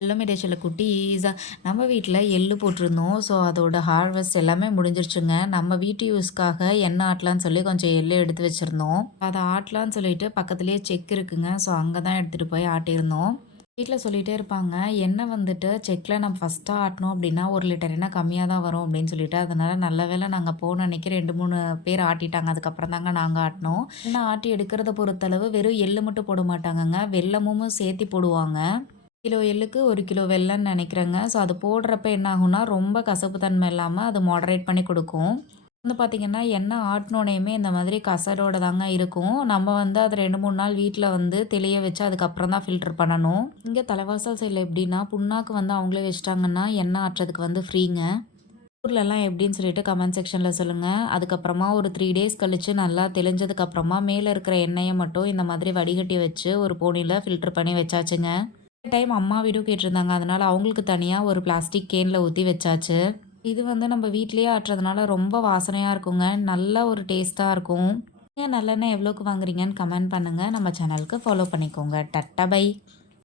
எல்லாமே செல்ல குட்டீஸா நம்ம வீட்ல எள்ளு போட்டிருந்தோம். ஸோ, அதோட ஹார்வெஸ்ட் எல்லாமே முடிஞ்சிருச்சுங்க. நம்ம வீட்டு யூஸ்க்காக எண்ணெய் ஆட்டலான்னு சொல்லி கொஞ்சம் எள்ளு எடுத்து வச்சிருந்தோம். அத ஆட்டலான்னு சொல்லிட்டு பக்கத்திலேயே செக் இருக்குங்க. ஸோ, அங்க தான் எடுத்துட்டு போய் ஆட்டியிருந்தோம். வீட்ல சொல்லிட்டே இருப்பாங்க, எண்ணெய் வந்துட்டு செக்ல நம்ம ஃபர்ஸ்ட்டா ஆட்டுனோம் அப்டின்னா, 1 லிட்டர் எண்ணெய் கம்மியா தான் வரும் அப்டின்னு சொல்லிட்டு, அதனால நல்ல வேளை நாங்க போன அன்னைக்கு 2, 3 பேர் ஆட்டிட்டாங்க. அதுக்கப்புறம் தாங்க நாங்க ஆட்டுனோம். எண்ணெய் ஆட்டி எடுக்கிறத பொறுத்தளவு வெறும் எள்ளு மட்டும் போட மாட்டாங்கங்க. வெல்லமும் சேர்த்தி போடுவாங்க. கிலோ எள்ளுக்கு 1 கிலோ வெல்லம்னு நெனைக்கிறேங்க. ஸோ, அது போடுறப்ப என்ன ஆகும்னா, ரொம்ப கசப்பு தன்மை இல்லாம அது மாடரேட் பண்ணி குடுக்கும். வந்து பார்த்தீங்கன்னா, எண்ணெய் ஆட்டுனோனையுமே இந்த மாதிரி கசரோட தாங்க இருக்கும். நம்ம வந்து அத 2, 3 நாள் வீட்ல வந்து தெளிய வச்சு அதுக்கப்புறம் தான் ஃபில்டர் பண்ணணும். இங்க தலைவாசல் சைட்ல எப்படின்னா, புண்ணாக்கு வந்து அவங்களே வச்சுட்டாங்கன்னா, எண்ணெய் ஆட்டுறதுக்கு வந்து ஃப்ரீங்க. ஊர்லலாம் எப்படின்னு சொல்லிட்டு கமெண்ட் செக்ஷன்ல சொல்லுங்க. அதுக்கப்புறமா ஒரு 3 டேஸ் கழிச்சு நல்லா தெளிஞ்சதுக்கு அப்புறமா மேல இருக்கிற எண்ணெய மட்டும் இந்த மாதிரி வடிகட்டி வச்சு ஒரு போனில ஃபில்டர் பண்ணி வச்சாச்சுங்க. டைம் அம்மா வீடும் கேட்டிருந்தாங்க. அதனால அவங்களுக்கு தனியா ஒரு பிளாஸ்டிக் கேன்ல ஊத்தி வச்சாச்சு. இது வந்து நம்ம வீட்லயே ஆட்டுறதுனால ரொம்ப வாசனையா இருக்குங்க. நல்ல ஒரு டேஸ்ட்டா இருக்கும். நீங்க நல்லெண்ணெய் எவ்வளோக்கு வாங்குறீங்கன்னு கமெண்ட் பண்ணுங்க. நம்ம சேனலுக்கு ஃபாலோ பண்ணிக்கோங்க. Tata by.